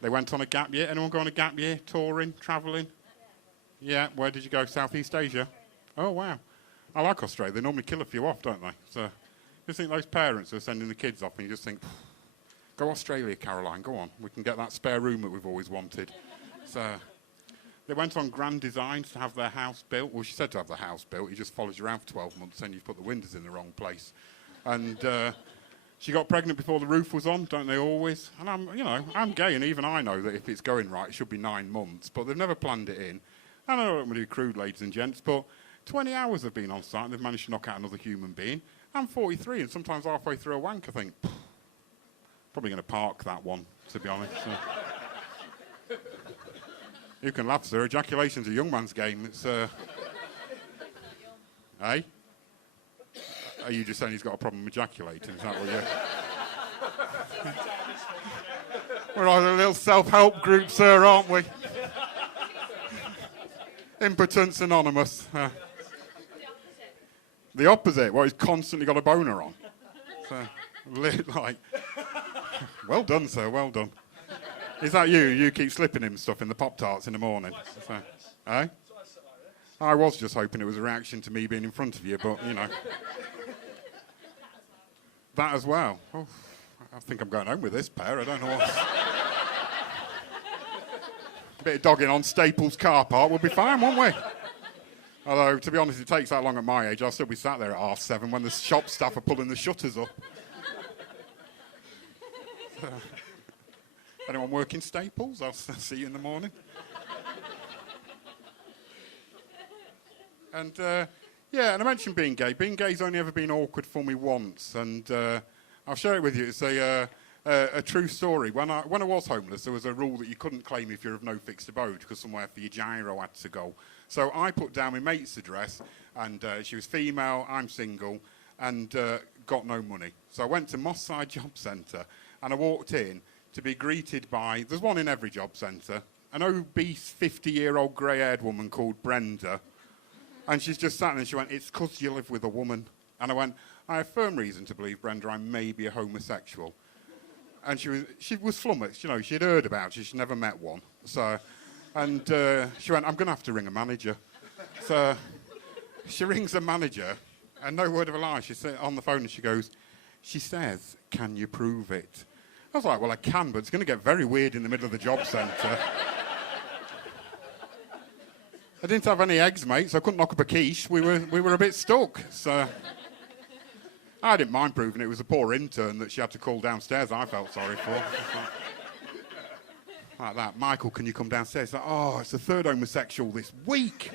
They went on a gap year. Anyone go on a gap year? Touring, travelling? Yeah, where did you go? Southeast Asia? Oh, wow. I like Australia. They normally kill a few off, don't they? So just think those parents who are sending the kids off and you just think, go Australia, Caroline, go on. We can get that spare room that we've always wanted. So they went on grand designs to have their house built. Well, she said to have the house built. He just follows you around for 12 months and you've put the windows in the wrong place. And she got pregnant before the roof was on, don't they always? And I'm gay, and even I know that if it's going right, it should be 9 months. But they've never planned it in. I know I don't want to be crude, ladies and gents, but 20 hours they've been on site and they've managed to knock out another human being. I'm 43, and sometimes halfway through a wank, I think, probably going to park that one, to be honest. You can laugh, sir. Ejaculation's a young man's game. It's, Hey? Are you just saying he's got a problem ejaculating? Is that what you're... We're on a little self-help group, sir, aren't we? Impotence Anonymous. The opposite, well, he's constantly got a boner on. So, like, well done, sir, well done. Is that you? You keep slipping him stuff in the Pop-Tarts in the morning. So, eh? I was just hoping it was a reaction to me being in front of you, but, you know. That as well. Oh, I think I'm going home with this pair. I don't know what. A bit of dogging on Staples car park would be fine, wouldn't we? Although, to be honest, it takes that long at my age. I'll still be sat there at 7:30 when the shop staff are pulling the shutters up. Anyone working Staples? I'll see you in the morning. And, yeah, and I mentioned being gay. Being gay's only ever been awkward for me once, and I'll share it with you. It's a true story. When I was homeless, there was a rule that you couldn't claim if you're of no fixed abode because somewhere for your gyro had to go. So I put down my mate's address, and she was female, I'm single, and got no money. So I went to Moss Side Job Centre, and I walked in to be greeted by, there's one in every job centre, an obese 50-year-old grey-haired woman called Brenda. And she's just sat there and she went, "It's 'cause you live with a woman." And I went, "I have firm reason to believe, Brenda, I may be a homosexual." And she was flummoxed, you know, she'd heard about it, she'd never met one. So, and she went, "I'm going to have to ring a manager." So she rings a manager, and no word of a lie, she's on the phone and she goes, she says, "Can you prove it?" I was like, "Well, I can, but it's going to get very weird in the middle of the job centre." I didn't have any eggs, mate, so I couldn't knock up a quiche. We were a bit stuck. So I didn't mind proving it. It was a poor intern that she had to call downstairs I felt sorry for. Like that. "Michael, can you come downstairs?" Like, "Oh, it's the third homosexual this week.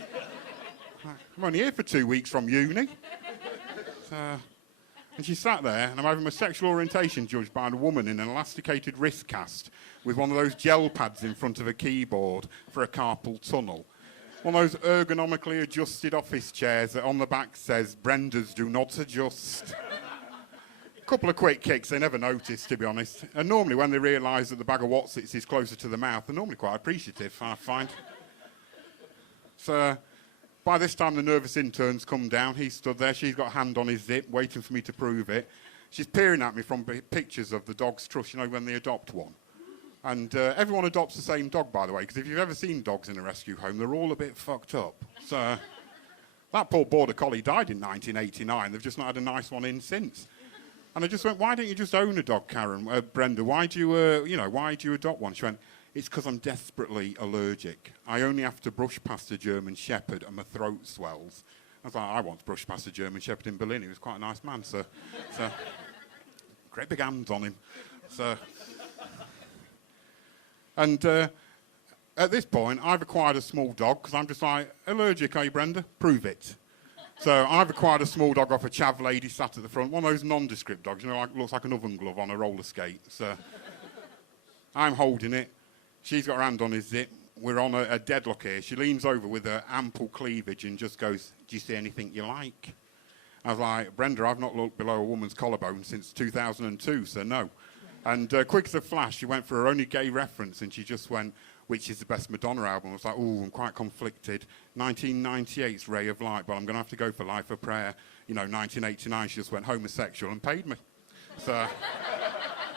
I'm only here for 2 weeks from uni." So, and she sat there, and I'm having my sexual orientation judged by a woman in an elasticated wrist cast with one of those gel pads in front of a keyboard for a carpal tunnel. One of those ergonomically adjusted office chairs that on the back says, "Brenda's do not adjust." A couple of quick kicks, they never noticed, to be honest. And normally when they realise that the bag of Wotsits is closer to the mouth, they're normally quite appreciative, I find. So by this time the nervous intern's come down. He stood there, she's got a hand on his zip, waiting for me to prove it. She's peering at me from pictures of the dog's trust, you know, when they adopt one. And everyone adopts the same dog, by the way, because if you've ever seen dogs in a rescue home, they're all a bit fucked up. So that poor border collie died in 1989. They've just not had a nice one in since. And I just went, "Why don't you just own a dog, Brenda? Why do you adopt one?" She went, "It's because I'm desperately allergic. I only have to brush past a German Shepherd and my throat swells." I was like, "I once brushed past a German Shepherd in Berlin. He was quite a nice man, so great big hands on him." So. And at this point, I've acquired a small dog, because I'm just like, "Allergic, are you, Brenda? Prove it." So I've acquired a small dog off a chav lady sat at the front, one of those nondescript dogs, you know, like, looks like an oven glove on a roller skate. So I'm holding it. She's got her hand on his zip. We're on a deadlock here. She leans over with her ample cleavage and just goes, "Do you see anything you like?" I was like, "Brenda, I've not looked below a woman's collarbone since 2002, so no." And quick as a flash, she went for her only gay reference, and she just went, "Which is the best Madonna album?" I was like, "Ooh, I'm quite conflicted. 1998's Ray of Light, but I'm going to have to go for Life of Prayer." You know, 1989, she just went homosexual and paid me. So